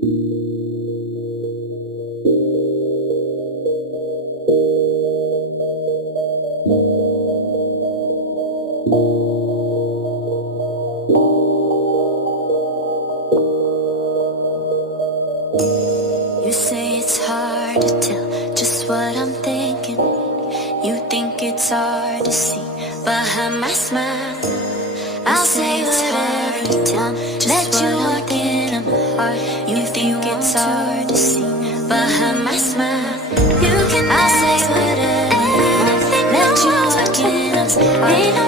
You say it's hard to tell just what I'm thinking. You think it's hard to see behind my smile. I'll say it's hard to tell just what I'm thinking. You think it's hard to see behind my smile. You can I'll say whatever, let you walk in.